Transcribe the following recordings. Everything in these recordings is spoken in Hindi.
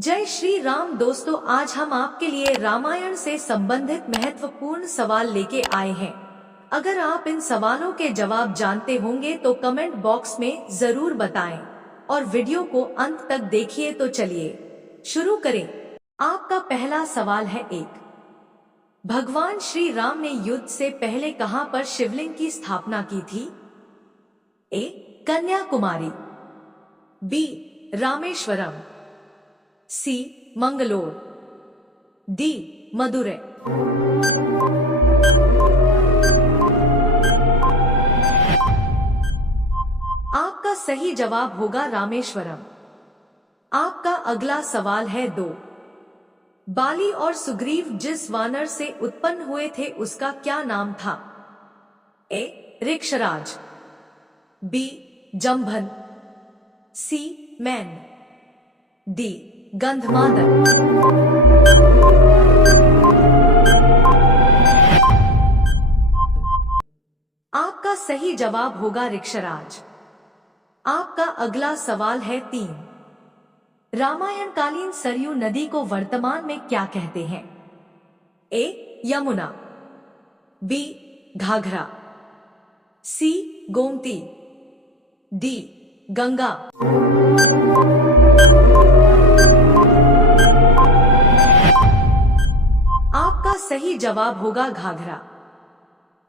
जय श्री राम दोस्तों, आज हम आपके लिए रामायण से संबंधित महत्वपूर्ण सवाल लेके आए हैं। अगर आप इन सवालों के जवाब जानते होंगे तो कमेंट बॉक्स में जरूर बताएं और वीडियो को अंत तक देखिए। तो चलिए शुरू करें। आपका पहला सवाल है भगवान श्री राम ने युद्ध से पहले कहां पर शिवलिंग की स्थापना की थी? ए. कन्याकुमारी, बी. रामेश्वरम, सी. मंगलोर, डी. मदुरै। आपका सही जवाब होगा रामेश्वरम। आपका अगला सवाल है बाली और सुग्रीव जिस वानर से उत्पन्न हुए थे उसका क्या नाम था? A. Riksharaj, B. Jambhan, C. मैन, डी. गंधमादन। आपका सही जवाब होगा ऋक्षराज। आपका अगला सवाल है रामायण कालीन सरयू नदी को वर्तमान में क्या कहते हैं? ए. यमुना, बी. घाघरा, सी. गोमती, डी. गंगा। आपका सही जवाब होगा घाघरा।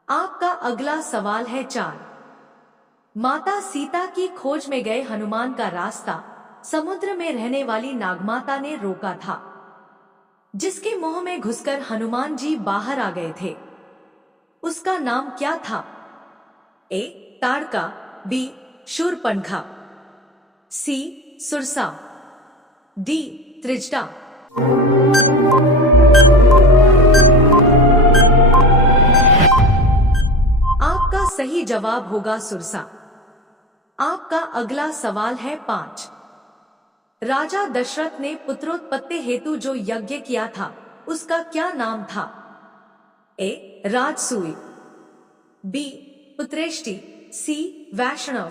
आपका अगला सवाल है माता सीता की खोज में गए हनुमान का रास्ता समुद्र में रहने वाली नागमाता ने रोका था, जिसके मुंह में घुसकर हनुमान जी बाहर आ गए थे। उसका नाम क्या था? ए. ताड़का, बी. शूरपणखा, सी. सुरसा, डी. त्रिजटा। आपका सही जवाब होगा सुरसा। आपका अगला सवाल है राजा दशरथ ने पुत्रोत्पत्ति हेतु जो यज्ञ किया था उसका क्या नाम था? ए. राजसूय, बी. पुत्रेष्टि, सी. वैष्णव,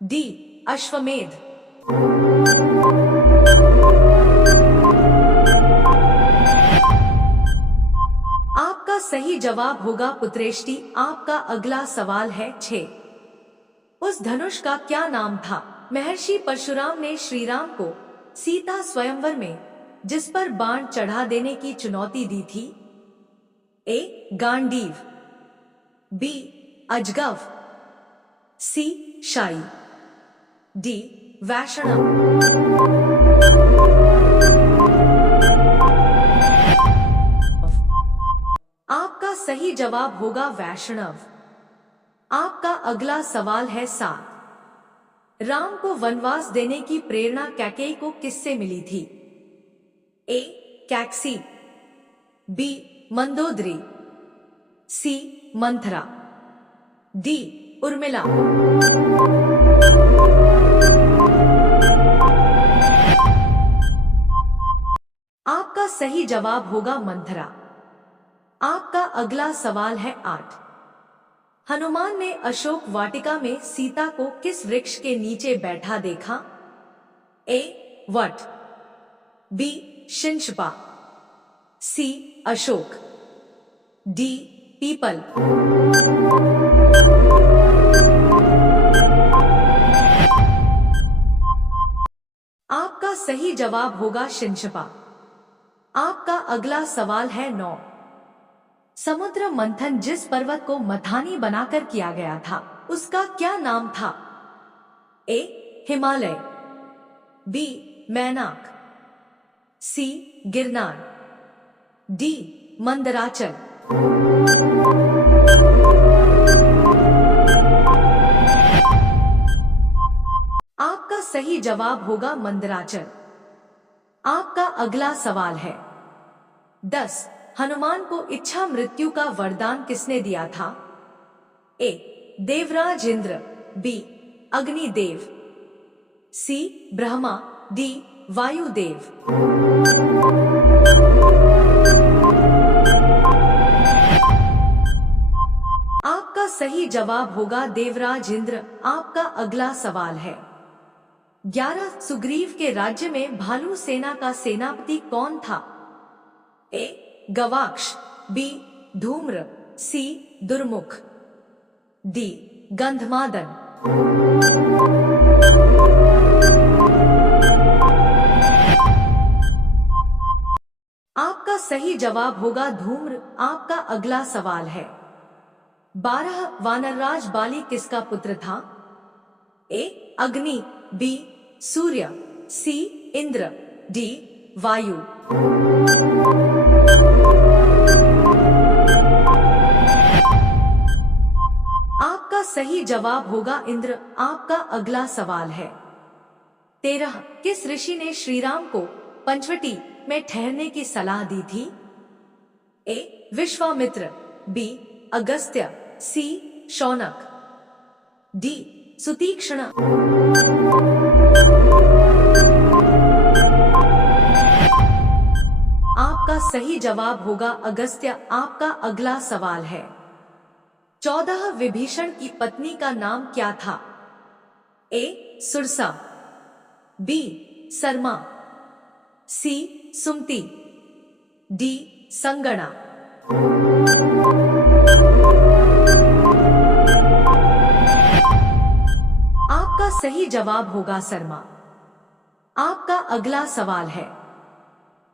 डी. अश्वमेध। आपका सही जवाब होगा पुत्रेष्टि। आपका अगला सवाल है उस धनुष का क्या नाम था? महर्षि परशुराम ने श्री राम को सीता स्वयंवर में जिस पर बाण चढ़ा देने की चुनौती दी थी? ए. गांडीव, बी. अजगव, सी. शाई, डी. वैष्णव। आपका सही जवाब होगा वैष्णव। आपका अगला सवाल है राम को वनवास देने की प्रेरणा कैकेयी को किससे मिली थी? ए. कैकसी, बी. मंदोदरी, सी. मंथरा, डी. उर्मिला। आपका सही जवाब होगा मंथरा। आपका अगला सवाल है हनुमान ने अशोक वाटिका में सीता को किस वृक्ष के नीचे बैठा देखा? ए. वट, बी. शिंशपा, सी. अशोक, डी. पीपल। आपका सही जवाब होगा शिंशपा। आपका अगला सवाल है समुद्र मंथन जिस पर्वत को मथानी बनाकर किया गया था उसका क्या नाम था? ए. हिमालय, बी. मैनाक, सी. गिरनार, डी. मंदराचल। आपका सही जवाब होगा मंदराचल। आपका अगला सवाल है 10 हनुमान को इच्छा मृत्यु का वरदान किसने दिया था? ए. देवराज इंद्र, बी. अग्निदेव, सी. ब्रह्मा, डी. वायुदेव। आपका सही जवाब होगा देवराज इंद्र। आपका अगला सवाल है 11 सुग्रीव के राज्य में भालू सेना का सेनापति कौन था? ए गवाक्ष, बी धूम्र, सी दुर्मुख, डी गंधमादन। आपका सही जवाब होगा धूम्र। आपका अगला सवाल है, 12 वानरराज बाली किसका पुत्र था? ए अग्नि, बी सूर्य, सी इंद्र, डी वायु। आपका सही जवाब होगा इंद्र। आपका अगला सवाल है, 13 किस ऋषि ने श्रीराम को पंचवटी में ठहरने की सलाह दी थी? ए विश्वामित्र, बी अगस्त्य, सी शौनक, डी सुतीक्ष्ण। आपका सही जवाब होगा अगस्त्य। आपका अगला सवाल है, 14 विभीषण की पत्नी का नाम क्या था? ए सुरसा, बी सरमा, सी सुमति, डी संगणा। आपका सही जवाब होगा शर्मा। आपका अगला सवाल है,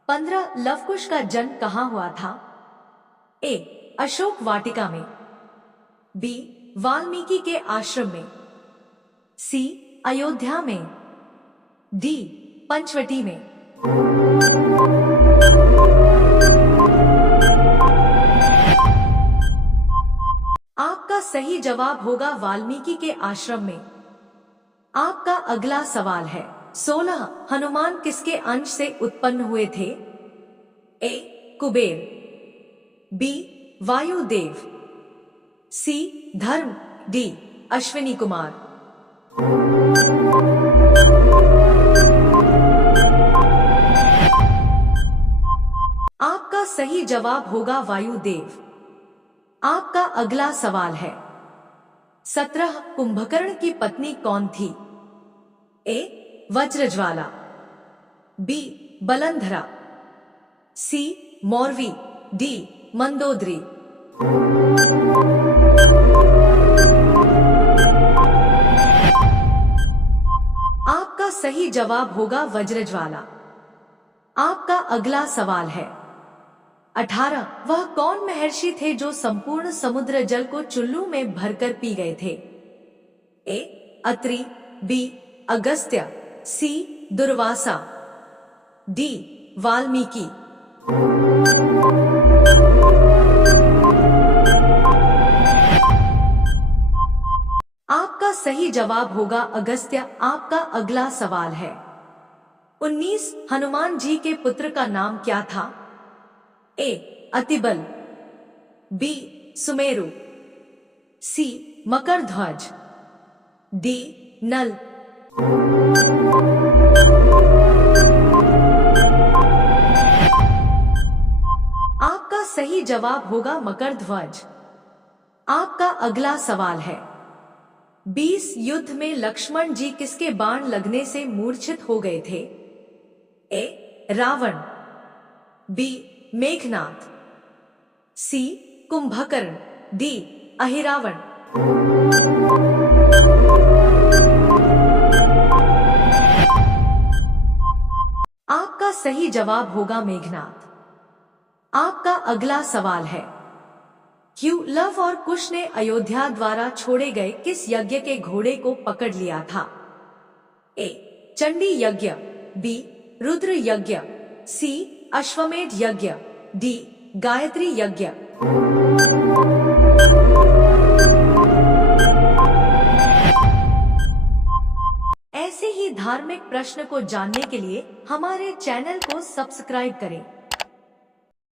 15 लवकुश का जन्म कहां हुआ था? ए अशोक वाटिका में, बी वाल्मीकि के आश्रम में, सी अयोध्या में, डी पंचवटी में। आपका सही जवाब होगा वाल्मीकि के आश्रम में। आपका अगला सवाल है, 16 हनुमान किसके अंश से उत्पन्न हुए थे? ए कुबेर, बी वायुदेव, सी धर्म, डी अश्विनी कुमार। आपका सही जवाब होगा वायुदेव। आपका अगला सवाल है, 17 कुंभकर्ण की पत्नी कौन थी? ए वज्रज्वाला, बी बलंधरा, सी मौरवी, डी मंदोदरी। आपका सही जवाब होगा वज्रज्वाला। आपका अगला सवाल है, 18 वह कौन महर्षि थे जो संपूर्ण समुद्र जल को चुल्लू में भरकर पी गए थे? ए अत्रि, बी अगस्त्य, सी दुर्वासा, डी वाल्मीकि। आपका सही जवाब होगा अगस्त्य। आपका अगला सवाल है, 19 हनुमान जी के पुत्र का नाम क्या था? ए अतिबल, बी सुमेरु, सी मकरध्वज, डी नल। आपका सही जवाब होगा मकरध्वज। आपका अगला सवाल है, 20 युद्ध में लक्ष्मण जी किसके बाण लगने से मूर्छित हो गए थे? ए रावण, बी मेघनाथ, सी कुंभकर्ण, डी अहिरावण। आपका सही जवाब होगा मेघनाथ। आपका अगला सवाल है, क्यों लव और कुश ने अयोध्या द्वारा छोड़े गए किस यज्ञ के घोड़े को पकड़ लिया था? ए चंडी यज्ञ, बी रुद्र यज्ञ, सी अश्वमेध यज्ञ, डी गायत्री यज्ञ। ऐसे ही धार्मिक प्रश्न को जानने के लिए हमारे चैनल को सब्सक्राइब करें।